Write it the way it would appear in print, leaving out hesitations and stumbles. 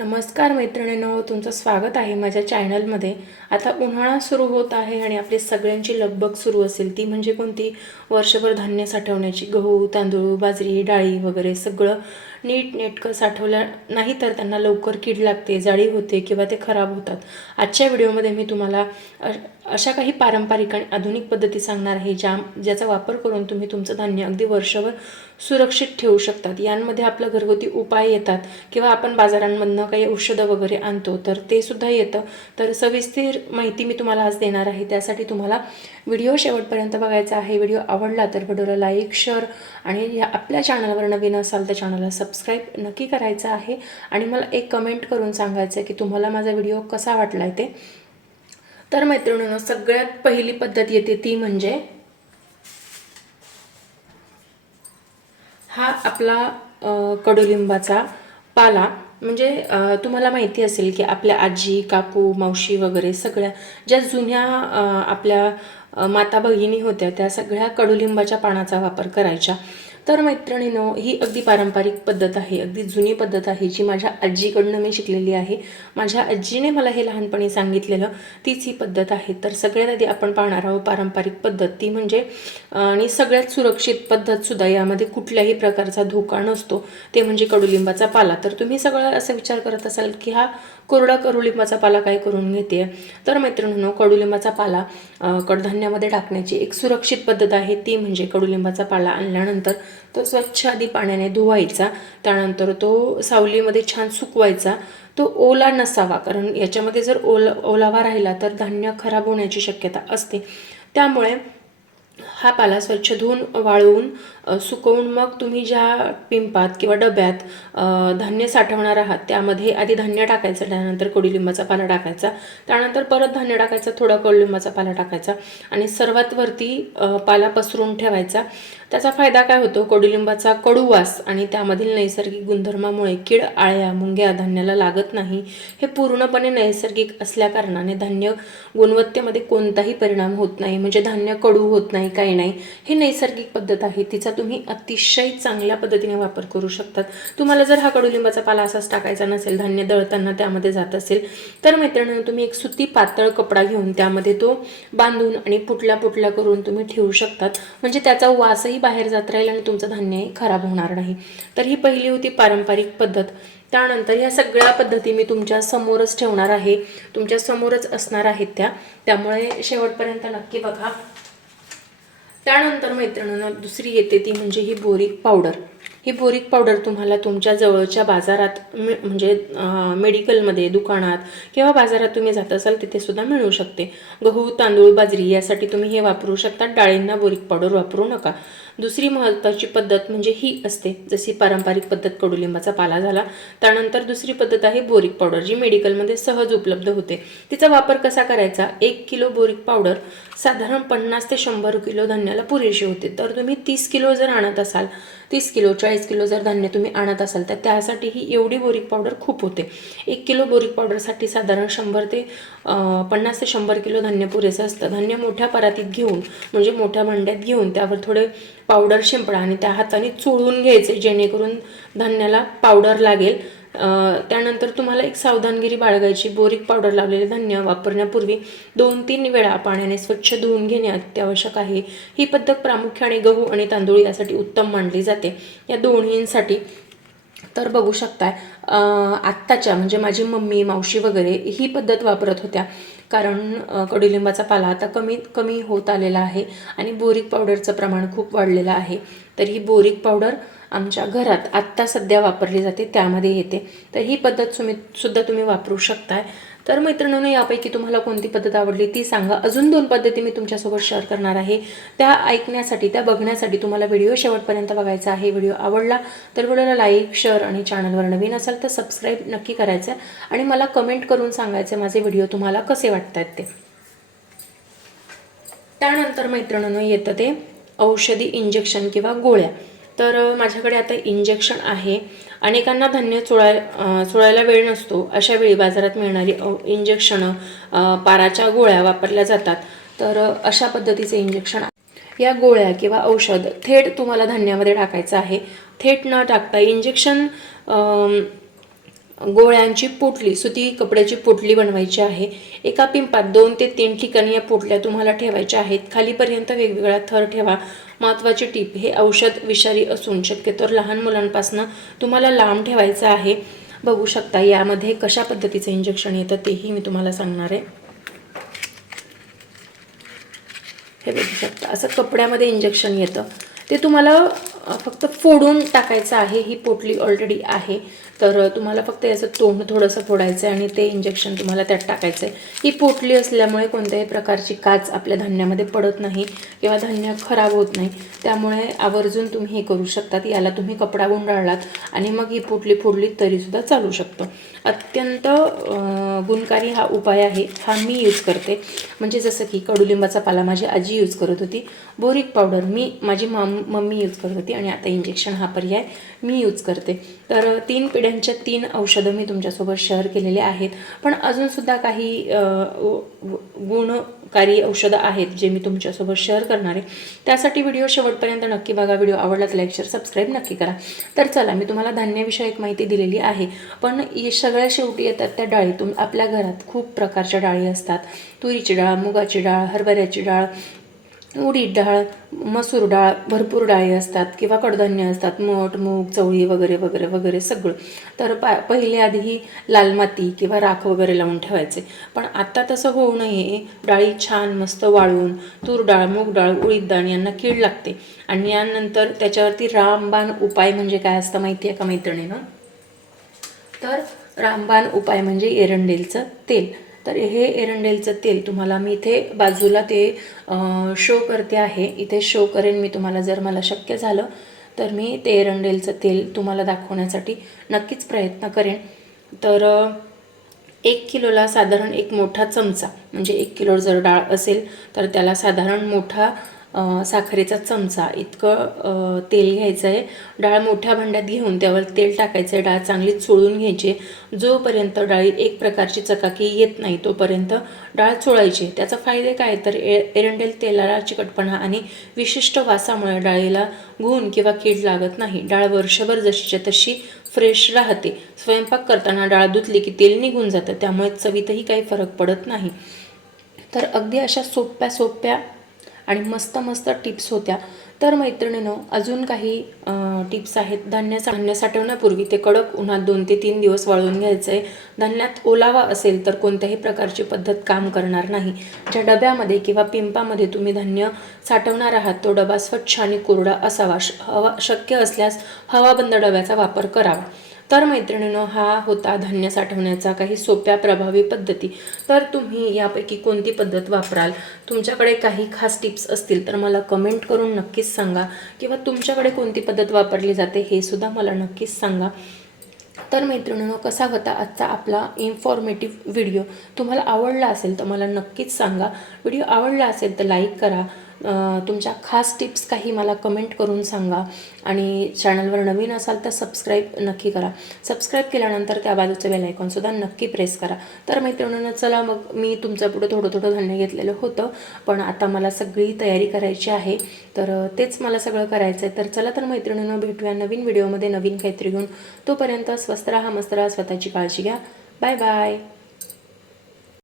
नमस्कार मैत्रिणींनो, तुमचं स्वागत आहे माझ्या चॅनलमध्ये। आता उन्हाळा सुरू होत आहे आणि आपली सगळ्यांची लगबग सुरू असेल ती म्हणजे कोणती, वर्षभर धान्य साठवण्याची। गहू, तांदूळ, बाजरी, डाळी वगैरे सगळं नीटनेटकं साठवलं नाही तर त्यांना लवकर कीड लागते, जाळी होते किंवा ते खराब होतात। आजच्या व्हिडिओमध्ये मी तुम्हाला अशा काही पारंपरिक आणि आधुनिक पद्धती सांगणार आहे ज्याचा वापर करून तुम्ही तुमचं धान्य अगदी वर्षभर सुरक्षित ठेवू शकतात। यांमध्ये आपलं घरगुती उपाय येतात किंवा आपण बाजारांमधून काही औषधं वगैरे आणतो तर ते सुद्धा येतं। तर सविस्तर माहिती मी तुम्हाला आज देणार आहे, त्यासाठी तुम्हाला व्हिडिओ शेवटपर्यंत बघायचा आहे। व्हिडिओ आवडला तर व्हिडिओला लाईक, शेअर आणि आपल्या चॅनलवर नवीन असाल तर चॅनलला सबस्क्राईब नक्की करायचं आहे आणि मला एक कमेंट करून सांगायचं आहे की तुम्हाला माझा व्हिडिओ कसा वाटलाय ते। तर मैत्रिणींनो, सगळ्यात पहिली पद्धत येते ती म्हणजे हा आपला कडुलिंबाचा पाला। म्हणजे तुम्हाला माहिती असेल की आपल्या आजी, काकू, मावशी वगैरे सगळ्या ज्या जुन्या आपल्या माता भगिनी होत्या त्या सगळ्या कडुलिंबाच्या पानाचा वापर करायच्या। तर मैत्रिणींनो, ही अगदी पारंपरिक पद्धत आहे, अगदी जुनी पद्धत आहे जी माझ्या आजीकडून मी शिकलेली आहे। माझ्या आजीने मला हे लहानपणी सांगितलेलं तीच ही पद्धत आहे। तर सगळ्यात आधी आपण पाहणार आहोत पारंपरिक पद्धत ती म्हणजे आणि सगळ्यात सुरक्षित पद्धत सुद्धा, यामध्ये कुठल्याही प्रकारचा धोका नसतो, ते म्हणजे कडुलिंबाचा पाला। तर तुम्ही सगळं असं विचार करत असाल की हा कोरडा कडुलिंबाचा पाला काय करून घेते। तर मैत्रिणींनो, कडुलिंबाचा पाला कडधान्यामध्ये टाकण्याची एक सुरक्षित पद्धत आहे ती म्हणजे कडुलिंबाचा पाला आणल्यानंतर तो स्वच्छ आधी पाण्याने धुवायचा, त्यानंतर तो सावलीमध्ये छान सुकवायचा। तो ओला नसावा, कारण याच्यामध्ये जर ओलावा राहिला तर धान्य खराब होण्याची शक्यता असते। त्यामुळे हा पाला स्वच्छ धुवून वाळवून सुकवून मग तुम्ही ज्या पिंपात किंवा डब्यात धान्य साठवणार आहात त्यामध्ये आधी धान्य टाकायचं, त्यानंतर कडुलिंबाचा पाला टाकायचा, त्यानंतर परत धान्य टाकायचं, थोडा कडुलिंबाचा पाला टाकायचा आणि सर्वात वरती पाला पसरून ठेवायचा। त्याचा फायदा काय होतो, कडुलिंबाचा कडू वास आणि त्यामधील नैसर्गिक गुणधर्मामुळे कीड, आळ्या, मुंग्या धान्याला लागत नाही। हे पूर्णपणे नैसर्गिक असल्या कारणाने धान्य गुणवत्तेमध्ये कोणताही परिणाम होत नाही, म्हणजे धान्य कडू होत नाही, काही नाही। हे नैसर्गिक पद्धत आहे, तिचा तुम्ही अतिशय चांगल्या पद्धतीने वापर करू शकतात। तुम्हाला जर हा कडुलिंबाचा पाला असाच टाकायचा नसेल, धान्य दळताना त्यामध्ये जात असेल, तर मैत्रिणींनो तुम्ही एक सुती पातळ कपडा घेऊन त्यामध्ये तो बांधून आणि पुटल्या पुटल्या करून तुम्ही ठेवू शकतात, म्हणजे त्याचा वासही बाहेर जात राहील आणि तुमचं धान्यही खराब होणार नाही। तर ही पहिली होती पारंपरिक पद्धत। त्यानंतर या सगळ्या पद्धती मी तुमच्या समोरच ठेवणार आहे, तुमच्या समोरच असणार आहेत त्यामुळे शेवटपर्यंत नक्की बघा। त्यानंतर मैत्रिणींनो, दुसरी येते ती म्हणजे ही बोरिक पावडर। ही बोरिक पावडर तुम्हाला तुमच्या जवळच्या बाजारात म्हणजे मेडिकलमध्ये, दुकानात किंवा बाजारात तुम्ही जात असाल तिथे सुद्धा मिळू शकते। गहू, तांदूळ, बाजरी यासाठी तुम्ही हे वापरू शकता, डाळींना बोरिक पावडर वापरू नका। दुसरी महत्त्वाची पद्धत म्हणजे ही असते, जशी पारंपरिक पद्धत कडुलिंबाचा पाला झाला, त्यानंतर दुसरी पद्धत आहे बोरिक पावडर, जी मेडिकलमध्ये सहज उपलब्ध होते। तिचा वापर कसा करायचा, 1 किलो बोरिक पावडर साधारण 50 ते 100 किलो धान्याला पुरेशी होते। तर तुम्ही 30 किलो जर आणत असाल, 30 किलो 40 किलो जर धान्य तुम्ही आणत असाल तर त्यासाठी ही एवढी बोरिक पावडर खूप होते। 1 किलो बोरिक पावडरसाठी साधारण 50 ते 100 किलो धान्य पुरेसं असतं। धान्य मोठ्या परातीत घेऊन म्हणजे मोठ्या भांड्यात घेऊन त्यावर थोडे पावडर शिंपडा आणि त्या हाताने चोळून घ्यायचे, जेणेकरून धान्याला पावडर लागेल। त्यानंतर तुम्हाला एक सावधानगिरी बाळगायची, बोरिक पावडर लावलेले धान्य वापरण्यापूर्वी 2-3 वेळा पाण्याने स्वच्छ धुवून घेणे अत्यावश्यक आहे। ही पद्धत प्रामुख्याने गहू आणि तांदूळ यासाठी उत्तम मानली जाते, या दोन्हींसाठी। तर बघू शकताय, आत्ताच्या म्हणजे माझी मम्मी, मावशी वगैरे ही पद्धत वापरत होत्या, कारण कडुलिंबाचा पाला आता कमी होत आलेला आहे आणि बोरिक पावडरचं प्रमाण खूप वाढलेलं आहे। तर ही बोरिक पावडर आमच्या घरात आत्ता सध्या वापरली जाते, त्यामध्ये येते। तर ही पद्धत सुद्धा तुम्ही वापरू शकताय। तर मैत्रिणींनो, यापैकी तुम्हाला कोणती पद्धत आवडली ती सांगा। अजून 2 पद्धती मी तुमच्यासोबत शेअर करणार आहे, त्या ऐकण्यासाठी, त्या बघण्यासाठी तुम्हाला व्हिडिओ शेवटपर्यंत बघायचा आहे। व्हिडिओ आवडला तर व्हिडिओला लाईक, शेअर आणि चॅनलवर नवीन असाल तर सबस्क्राईब नक्की करायचं आणि मला कमेंट करून सांगायचं माझे व्हिडिओ तुम्हाला कसे वाटतात ते। त्यानंतर मैत्रिणींनो येतं ते औषधी इंजेक्शन किंवा गोळ्या। तर माझ्याकडे आता इंजेक्शन आहे। अनेकांना धान्य चोळायला वेळ नसतो, अशा वेळी बाजारात मिळणारी इंजेक्शन, पाराच्या गोळ्या वापरल्या जातात। तर अशा पद्धतीचे इंजेक्शन, या गोळ्या किंवा औषध थेट तुम्हाला धान्यामध्ये टाकायचं आहे। थेट न टाकता इंजेक्शन गोळ्यांची पोटली, सुती कपड्याची पोटली बनवायची आहे। एका पिंपात 2 ते 3 ठिकाणी या पोटल्या तुम्हाला ठेवायच्या आहेत। खालीपर्यंत वेगवेगळा थर ठेवा। महत्त्वाची टीप, हे औषध विषारी असून शक्यतो लहान मुलांपासून तुम्हाला लांब ठेवायचं आहे। बघू शकता यामध्ये कशा पद्धतीचं इंजेक्शन येतं तेही मी तुम्हाला सांगणार आहे। हे बघू शकता असं कपड्यामध्ये इंजेक्शन येतं, ते तुम्हाला फक्त फोडून टाकायचं आहे। ही पोटली ऑलरेडी आहे, तर तुम्हाला फक्त याचं तोंड थोडंसं फोडायचं आहे आणि ते इंजेक्शन तुम्हाला त्यात टाकायचं आहे। ही पोटली असल्यामुळे कोणत्याही प्रकारची काच आपल्या धान्यामध्ये पडत नाही किंवा धान्य खराब होत नाही, त्यामुळे आवर्जून तुम्ही हे करू शकतात। याला तुम्ही कपडा गुंडाळलात आणि मग ही पोटली फोडली तरीसुद्धा चालू शकतं। अत्यंत गुणकारी हा उपाय आहे, हा मी यूज करते। म्हणजे जसं की कडुलिंबाचा पाला माझी आजी यूज करत होती, बोरिक पावडर माझी मम्मी यूज करत होती आणि आता इंजेक्शन हा पर्याय मी यूज करते। तर 3 पिढ्यांच्या 3 औषधं मी तुमच्यासोबत शेअर केलेले आहेत, पण अजूनसुद्धा काही गुणकारी औषधं आहेत जे मी तुमच्यासोबत शेअर करणार आहे। त्यासाठी व्हिडिओ शेवटपर्यंत नक्की बघा। व्हिडिओ आवडला तर लाईक, शेअर, सबस्क्राईब नक्की करा। तर चला, मी तुम्हाला धान्याविषयक माहिती दिलेली आहे, पण सगळ्या शेवटी येतात त्या डाळी। आपल्या घरात खूप प्रकारच्या डाळी असतात, तुरीची डाळ, मुगाची डाळ, हरभऱ्याची डाळ, उडीद डाळ, मसूर डाळ, भरपूर डाळी असतात किंवा कडधान्य असतात, मठ, मूग, चवळी वगैरे वगैरे वगैरे सगळं। तर पहिले आधी लाल माती किंवा राख वगैरे लावून ठेवायचे, पण आता तसं होऊ नये। डाळी छान मस्त वाळवून, तूर डाळ, मूग डाळ, उडीद डाळ यांना कीड लागते आणि यानंतर त्याच्यावरती रामबाण उपाय म्हणजे काय असतं माहिती आहे का मैत्रिणींनो? तर रामबाण उपाय म्हणजे एरंडेलचं तेल। तर हे एरंडेलचं तेल तुम्हाला मी इथे बाजूला ते शो करते आहे, इथे शो करेन मी तुम्हाला। जर मला शक्य झालं तर मी ते एरंडेलचं तेल तुम्हाला दाखवण्यासाठी नक्कीच प्रयत्न करेन। तर 1 किलोला साधारण एक मोठा चमचा, म्हणजे 1 किलो जर डाळ असेल तर त्याला साधारण मोठा साखरेचा चमचा इतकं तेल घ्यायचं आहे। डाळ मोठ्या भांड्यात घेऊन त्यावर तेल टाकायचं आहे, डाळ चांगली चोळून घ्यायची। जोपर्यंत डाळी एक प्रकारची चकाकी येत नाही तोपर्यंत डाळ चोळायची। त्याचा फायदे काय, तर एरंडेल तेलाला चिकटपणा आणि विशिष्ट वासामुळे डाळीला घून किंवा कीड लागत नाही। डाळ वर्षभर जशीच्या तशी फ्रेश राहते। स्वयंपाक करताना डाळ धुतली की तेल निघून जातं, त्यामुळे चवीतही काही फरक पडत नाही। तर अगदी अशा सोप्या आणि मस्त टिप्स होत्या। तर मैत्रिणींनो, अजून काही टिप्स आहेत। धान्य साठवण्यापूर्वी ते कडक उन्हात 2 ते 3 दिवस वाळवून घ्यायचं आहे। धान्यात ओलावा असेल तर कोणत्याही प्रकारची पद्धत काम करणार नाही। ज्या डब्यामध्ये किंवा पिंपामध्ये तुम्ही धान्य साठवणार आहात तो डबा स्वच्छ आणि कोरडा असावा। शक्य असल्यास हवाबंद डब्याचा वापर करावा। तर मैत्रिणींनो, हा होता धान्य साठवण्याचा काही सोप्या प्रभावी पद्धती। तर तुम्ही यापैकी कोणती पद्धत वापराल? तुमच्याकडे काही खास टिप्स असतील तर मला कमेंट करून नक्कीच सांगा, किंवा तुमच्याकडे कोणती पद्धत वापरली जाते हे सुद्धा मला नक्कीच सांगा। तर मैत्रिणींनो, कसा होता आजचा आपला इन्फॉर्मेटिव्ह व्हिडिओ? तुम्हाला आवडला असेल तर मला नक्कीच सांगा। व्हिडिओ आवडला असेल तर लाईक करा, तुमच्या खास टिप्स काही मला कमेंट करून सांगा आणि चॅनलवर नवीन असाल तर सबस्क्राईब नक्की करा। सबस्क्राईब केल्यानंतर त्या बाजूचं बेल आयकॉनसुद्धा नक्की प्रेस करा। तर मैत्रिणींनो, चला मग, मी तुमच्या पुढे थोडं धान्य घेतलेलं होतं, पण आता मला सगळी तयारी करायची आहे, तर तेच मला सगळं करायचं आहे। तर चला तर मैत्रिणींनो, भेटूया नवीन व्हिडिओमध्ये नवीन काहीतरी घेऊन। तोपर्यंत स्वस्त राहा, मस्त राहा, स्वतःची काळजी घ्या। Bye bye.